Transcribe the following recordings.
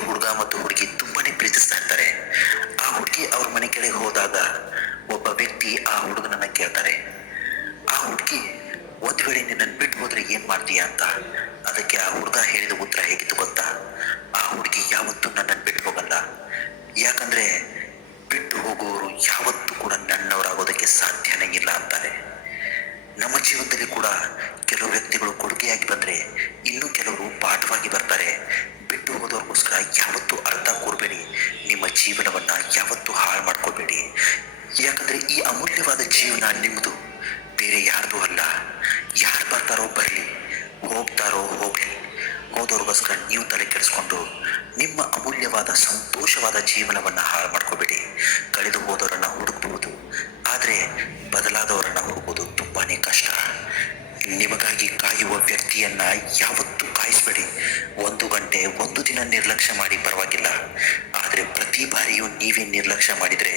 ಒಂದು ಹುಡುಗ ಮತ್ತು ಹುಡುಗಿ ತುಂಬಾನೇ ಪ್ರೀತಿಸ್ತಾ ಇರ್ತಾರೆ. ಆ ಹುಡುಗಿ ಅವ್ರ ಮನೆ ಕಡೆಗೆ ಹೋದಾಗ ಒಬ್ಬ ವ್ಯಕ್ತಿ ಆ ಹುಡುಗನನ್ನ ಕೇಳ್ತಾರೆ. ಆ ಹುಡುಗಿ ಒಂದ್ ವೇಳೆ ನಿನ್ನನ್ನು ಬಿಟ್ಟು ಹೋದ್ರೆ ಏನ್ ಮಾಡ್ತೀಯ ಅಂತ. ಅದಕ್ಕೆ ಆ ಹುಡುಗ ಹೇಳಿದ ಉತ್ತರ ಹೇಗಿತ್ತು ಗೊತ್ತಾ? ಆ ಹುಡುಗಿ ಯಾವತ್ತೂ ನನ್ನನ್ನು ಬಿಟ್ಟು ಹೋಗಲ್ಲ. ಯಾಕಂದ್ರೆ ಬಿಟ್ಟು ಹೋಗುವವರು ಯಾವತ್ತೂ ಕೂಡ ನನ್ನವರಾಗೋದಕ್ಕೆ ಸಾಧ್ಯನೇ ಇಲ್ಲ ಅಂತಾರೆ. ನಮ್ಮ ಜೀವನದಲ್ಲಿ ಕೂಡ ಕೆಲವು ವ್ಯಕ್ತಿಗಳು ಕೊಡುಗೆಯಾಗಿ ಬಂದ್ರೆ ಇನ್ನು ಕೆಲವರು ಪಾಠವಾಗಿ ಬರ್ತಾರೆ. ಬಿಟ್ಟು ಹೋದವ್ರಿಗೋಸ್ಕರ ಯಾವತ್ತೂ ಅರ್ಥ ಕೂರಬೇಡಿ. ನಿಮ್ಮ ಜೀವನವನ್ನ ಯಾವತ್ತೂ ಹಾಳು ಮಾಡ್ಕೋಬೇಡಿ. ಯಾಕಂದ್ರೆ ಈ ಅಮೂಲ್ಯವಾದ ಜೀವನ ನಿಮ್ಮದು, ಬೇರೆ ಯಾರ್ದು ಅಲ್ಲ. ಯಾರು ಬರ್ತಾರೋ ಬರಲಿ, ಹೋಗ್ತಾರೋ ಹೋಗ್ಲಿ. ಹೋದವ್ರಿಗೋಸ್ಕರ ನೀವು ತಲೆ ಕೆಡಿಸ್ಕೊಂಡು ನಿಮ್ಮ ಅಮೂಲ್ಯವಾದ ಸಂತೋಷವಾದ ಜೀವನವನ್ನ ಹಾಳು ಮಾಡ್ಕೋಬೇಡಿ. ಕಳೆದು ಹೋದವರನ್ನ ಹುಡುಕಬಹುದು, ಆದ್ರೆ ಬದಲಾದವರನ್ನ ಹುಡುಕೋದು ತುಂಬಾನೇ ಕಷ್ಟ. ನಿಮಗಾಗಿ ಕಾಯುವ ವ್ಯಕ್ತಿಯನ್ನ ಯಾವತ್ತೂ ಕಾಯಿಸ್ಬೇಡಿ. 1 ಗಂಟೆ 1 ದಿನ ನಿರ್ಲಕ್ಷ್ಯ ಮಾಡಿ ಪರವಾಗಿಲ್ಲ, ಆದ್ರೆ ಪ್ರತಿ ಬಾರಿಯೂ ನೀವೇ ನಿರ್ಲಕ್ಷ್ಯ ಮಾಡಿದ್ರೆ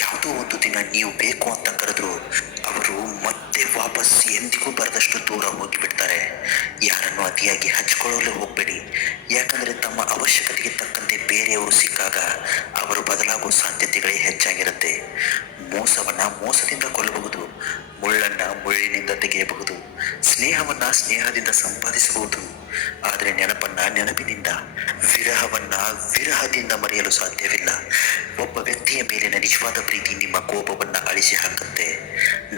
ಯಾವುದೋ ಒಂದು ದಿನ ನೀವು ಬೇಕು ಅಂತ ಕರೆದ್ರು ಅವರು ಮತ್ತೆ ವಾಪಸ್ ಎಂದಿಗೂ ಬರದಷ್ಟು ದೂರ ಹೋಗಿಬಿಡ್ತಾರೆ. ಯಾರನ್ನು ಅತಿಯಾಗಿ ಹಂಚಿಕೊಳ್ಳಲು ಹೋಗಬೇಡಿ. ಯಾಕಂದ್ರೆ ತಮ್ಮ ಅವಶ್ಯಕತೆಗೆ ತಕ್ಕಂತೆ ಬೇರೆಯವರು ಸಿಕ್ಕಾಗ ಅವರು ಬದಲಾಗುವ ಸಾಧ್ಯತೆಗಳೇ ಹೆಚ್ಚಾಗಿರುತ್ತೆ. ಮೋಸವನ್ನ ಮೋಸದಿಂದ ಕೊಲ್ಲಬಹುದು, ಮುಳ್ಳನ್ನ ಮುಳ್ಳಿನಿಂದ ತೆಗೆಯಬಹುದು, ಸ್ನೇಹವನ್ನ ಸ್ನೇಹದಿಂದ ಸಂಪಾದಿಸಬಹುದು, ಆದರೆ ನೆನಪನ್ನ ನೆನಪಿನಿಂದ, ವಿರಹವನ್ನ ವಿರಹದಿಂದ ಮರೆಯಲು ಸಾಧ್ಯವಿಲ್ಲ. ಒಬ್ಬ ವ್ಯಕ್ತಿಯ ಮೇಲಿನ ನಿಜವಾದ ಪ್ರೀತಿ ನಿಮ್ಮ ಕೋಪವನ್ನ ಅಳಿಸಿ ಹಾಕುತ್ತೆ.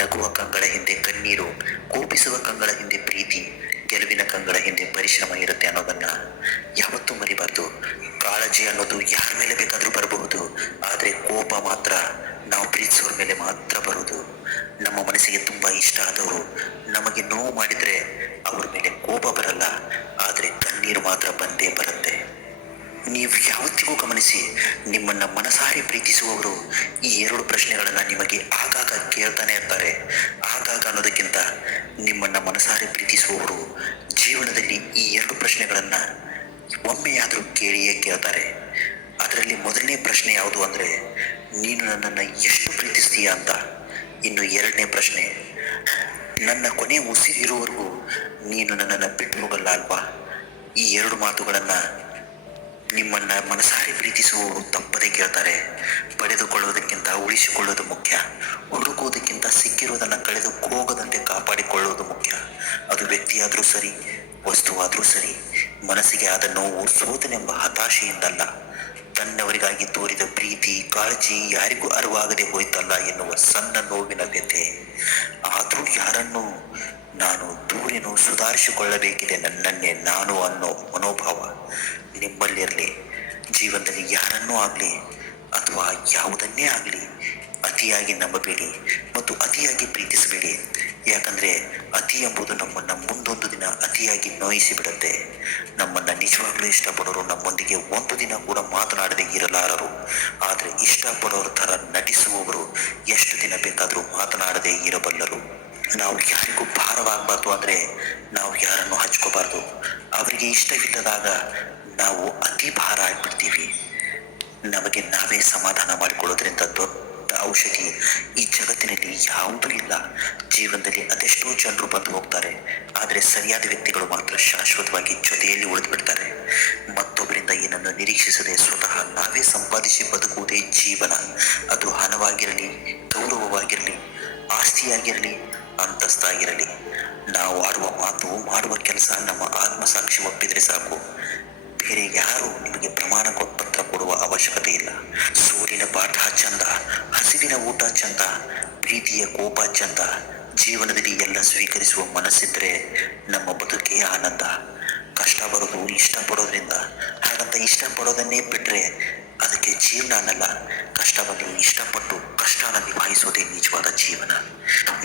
ನಗುವ ಕಂಗಳ ಹಿಂದೆ ಕಣ್ಣೀರು, ಕೋಪಿಸುವ ಕಂಗಳ ಹಿಂದೆ ಪ್ರೀತಿ, ಗೆಲುವಿನ ಕಂಗಳ ಹಿಂದೆ ಪರಿಶ್ರಮ ಇರುತ್ತೆ ಅನ್ನೋದನ್ನ ಯಾವತ್ತೂ ಮರಿಬಾರ್ದು. ಕಾಳಜಿ ಅನ್ನೋದು ಯಾರ ಮೇಲೆ ಬೇಕಾದ್ರೂ ಬರಬಹುದು, ಆದ್ರೆ ಕೋಪ ಮಾತ್ರ ನಾವು ಪ್ರೀತಿಸೋರ ಮೇಲೆ ಮಾತ್ರ ಬರೋದು. ನಮ್ಮ ಮನಸ್ಸಿಗೆ ತುಂಬಾ ಇಷ್ಟ ಆದವರು ನಮಗೆ ನೋವು ಮಾಡಿದ್ರೆ ಅವ್ರ ಮೇಲೆ ಕೋಪ ಬರಲ್ಲ, ಆದ್ರೆ ಕಣ್ಣೀರು ಮಾತ್ರ ಬಂದೇ ಬರುತ್ತೆ. ನೀವು ಯಾವತ್ತಿಗೂ ಗಮನಿಸಿ, ನಿಮ್ಮನ್ನ ಮನಸಾರಿ ಪ್ರೀತಿಸುವವರು ಈ 2 ಪ್ರಶ್ನೆಗಳನ್ನ ನಿಮಗೆ ಆಗಾಗ ಕೇಳ್ತಾನೆ ಇರ್ತಾರೆ. ಆಗಾಗ ಅನ್ನೋದಕ್ಕಿಂತ ನಿಮ್ಮನ್ನ ಮನಸಾರಿ ಪ್ರೀತಿಸುವವರು ಜೀವನದಲ್ಲಿ ಈ 2 ಪ್ರಶ್ನೆಗಳನ್ನ ಒಮ್ಮೆಯಾದರೂ ಕೇಳಿಯೇ ಕೇಳ್ತಾರೆ. ಅದರಲ್ಲಿ ಮೊದಲನೇ ಪ್ರಶ್ನೆ ಯಾವುದು ಅಂದ್ರೆ, ನೀನು ನನ್ನನ್ನು ಎಷ್ಟು ಪ್ರೀತಿಸ್ತೀಯ ಅಂತ. ಇನ್ನು 2ನೇ ಪ್ರಶ್ನೆ, ನನ್ನ ಕೊನೆ ಉಸಿರಿರುವವರೆಗೂ ನೀನು ನನ್ನನ್ನು ಬಿಟ್ಟು ಹೋಗಲ್ಲ ಅಲ್ವಾ. ಈ 2 ಮಾತುಗಳನ್ನ ನಿಮ್ಮನ್ನ ಮನಸಾರಿ ಪ್ರೀತಿಸುವವರು ತಪ್ಪದೇ ಕೇಳ್ತಾರೆ. ಪಡೆದುಕೊಳ್ಳುವುದಕ್ಕಿಂತ ಉಳಿಸಿಕೊಳ್ಳುವುದು ಮುಖ್ಯ. ಹುಡುಕುವುದಕ್ಕಿಂತ ಸಿಕ್ಕಿರುವುದನ್ನು ಕಳೆದು ಹೋಗದಂತೆ ಕಾಪಾಡಿಕೊಳ್ಳುವುದು ಮುಖ್ಯ. ಅದು ವ್ಯಕ್ತಿಯಾದರೂ ಸರಿ, ವಸ್ತುವಾದರೂ ಸರಿ. ಮನಸ್ಸಿಗೆ ಆದ ನೋವು ಸೋತನೆಂಬ ಹತಾಶೆಯಿಂದಲ್ಲ, ತನ್ನವರಿಗಾಗಿ ತೋರಿದ ಪ್ರೀತಿ ಕಾಳಜಿ ಯಾರಿಗೂ ಅರಿವಾಗದೆ ಹೋಯ್ತಲ್ಲ ಎನ್ನುವ ಸಣ್ಣ ನೋವಿನ ವ್ಯಥೆ. ಆದರೂ ಯಾರನ್ನು ನಾನು ದೂರೇನು ಸುಧಾರಿಸಿಕೊಳ್ಳಬೇಕಿದೆ ನನ್ನನ್ನೇ ನಾನು ಅನ್ನೋ ಮನೋಭಾವ ನಿಮ್ಮಲ್ಲಿರಲಿ. ಜೀವನದಲ್ಲಿ ಯಾರನ್ನೂ ಆಗಲಿ ಅಥವಾ ಯಾವುದನ್ನೇ ಆಗಲಿ ಅತಿಯಾಗಿ ನಂಬಬೇಡಿ ಮತ್ತು ಅತಿಯಾಗಿ ಪ್ರೀತಿಸಬೇಡಿ. ಯಾಕಂದ್ರೆ ಅತಿ ಎಂಬುದು ನಮ್ಮನ್ನ ಮುಂದೊಂದು ದಿನ ಅತಿಯಾಗಿ ನೋಯಿಸಿ ಬಿಡುತ್ತೆ. ನಮ್ಮನ್ನ ನಿಜವಾಗ್ಲೂ ಇಷ್ಟಪಡೋರು ನಮ್ಮೊಂದಿಗೆ ಒಂದು ದಿನ ಕೂಡ ಮಾತನಾಡದೆ ಇರಲಾರರು, ಆದ್ರೆ ಇಷ್ಟಪಡೋರ ತರ ನಟಿಸುವವರು ಎಷ್ಟು ದಿನ ಬೇಕಾದರೂ ಮಾತನಾಡದೆ ಇರಬಲ್ಲರು. ನಾವು ಯಾರಿಗೂ ಭಾರವಾಗಬಾರ್ದು ಅಂದ್ರೆ ನಾವು ಯಾರನ್ನು ಹಚ್ಕೋಬಾರ್ದು. ಅವರಿಗೆ ಇಷ್ಟವಿಲ್ಲದಾಗ ನಾವು ಅತಿ ಭಾರ ಆಗ್ಬಿಡ್ತೀವಿ. ನಮಗೆ ನಾವೇ ಸಮಾಧಾನ ಮಾಡಿಕೊಳ್ಳೋದ್ರಿಂದ ದೊಡ್ಡ ಔಷಧಿ ಈ ಜಗತ್ತಿನಲ್ಲಿ ಯಾವುದೂ ಇಲ್ಲ. ಜೀವನದಲ್ಲಿ ಅದೆಷ್ಟೋ ಜನರು ಬಂದು ಹೋಗ್ತಾರೆ, ಆದರೆ ಸರಿಯಾದ ವ್ಯಕ್ತಿಗಳು ಮಾತ್ರ ಶಾಶ್ವತವಾಗಿ ಜೊತೆಯಲ್ಲಿ ಉಳಿದು ಬಿಡ್ತಾರೆ. ಮತ್ತೊಬ್ಬರಿಂದ ಏನನ್ನು ನಿರೀಕ್ಷಿಸದೆ ಸ್ವತಃ ನಾವೇ ಸಂಪಾದಿಸಿ ಬದುಕುವುದೇ ಜೀವನ. ಅದು ಹಣವಾಗಿರಲಿ, ಗೌರವವಾಗಿರಲಿ, ಆಸ್ತಿಯಾಗಿರಲಿ, ಅಂತಸ್ತಾಗಿರಲಿ. ನಾವು ಆಡುವ ಮಾತು, ಮಾಡುವ ಕೆಲಸ ನಮ್ಮ ಆತ್ಮಸಾಕ್ಷಿ ಒಪ್ಪಿದ್ರೆ ಸಾಕು. ಬೇರೆ ಯಾರು ನಿಮಗೆ ಪ್ರಮಾಣ ಪತ್ರ ಕೊಡುವ ಅವಶ್ಯಕತೆ ಇಲ್ಲ. ಸೂರ್ಯನ ಪಾಠ ಚಂದ, ಹಸಿವಿನ ಊಟ ಚಂದ, ಪ್ರೀತಿಯ ಕೋಪ ಚಂದ. ಜೀವನದಲ್ಲಿ ಎಲ್ಲ ಸ್ವೀಕರಿಸುವ ಮನಸ್ಸಿದ್ರೆ ನಮ್ಮ ಬದುಕೇ ಆನಂದ. ಕಷ್ಟ ಬರೋದು ಇಷ್ಟಪಡೋದ್ರಿಂದ, ಹಾಗಂತ ಇಷ್ಟಪಡೋದನ್ನೇ ಬಿಟ್ರೆ ಅದಕ್ಕೆ ಜೀವನ ಅನ್ನಲ್ಲ. ಕಷ್ಟವನ್ನು ಇಷ್ಟಪಟ್ಟು ಕಷ್ಟನ ನಿಭಾಯಿಸೋದೇ ನಿಜವಾದ ಜೀವನ.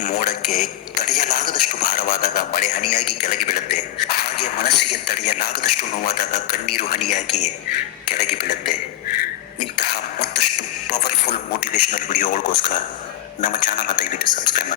ಮೋಡಕ್ಕೆ ತಡೆಯಲಾಗದಷ್ಟು ಭಾರವಾದಾಗ ಮಳೆ ಹನಿಯಾಗಿ ಕೆಳಗೆ ಬೀಳುತ್ತೆ, ಹಾಗೆ ಮನಸ್ಸಿಗೆ ತಡೆಯಲಾಗದಷ್ಟು ನೋವಾದಾಗ ಕಣ್ಣೀರು ಹನಿಯಾಗಿ ಕೆಳಗೆ ಬೀಳುತ್ತೆ. ಇಂತಹ ಮತ್ತಷ್ಟು ಪವರ್ಫುಲ್ ಮೋಟಿವೇಶನಲ್ ವಿಡಿಯೋಗಳಿಗೋಸ್ಕರ ನಮ್ಮ ಚಾನಲ್ನ ದಯವಿಟ್ಟು ಸಬ್ಸ್ಕ್ರೈಬ್ ಮಾಡಿ.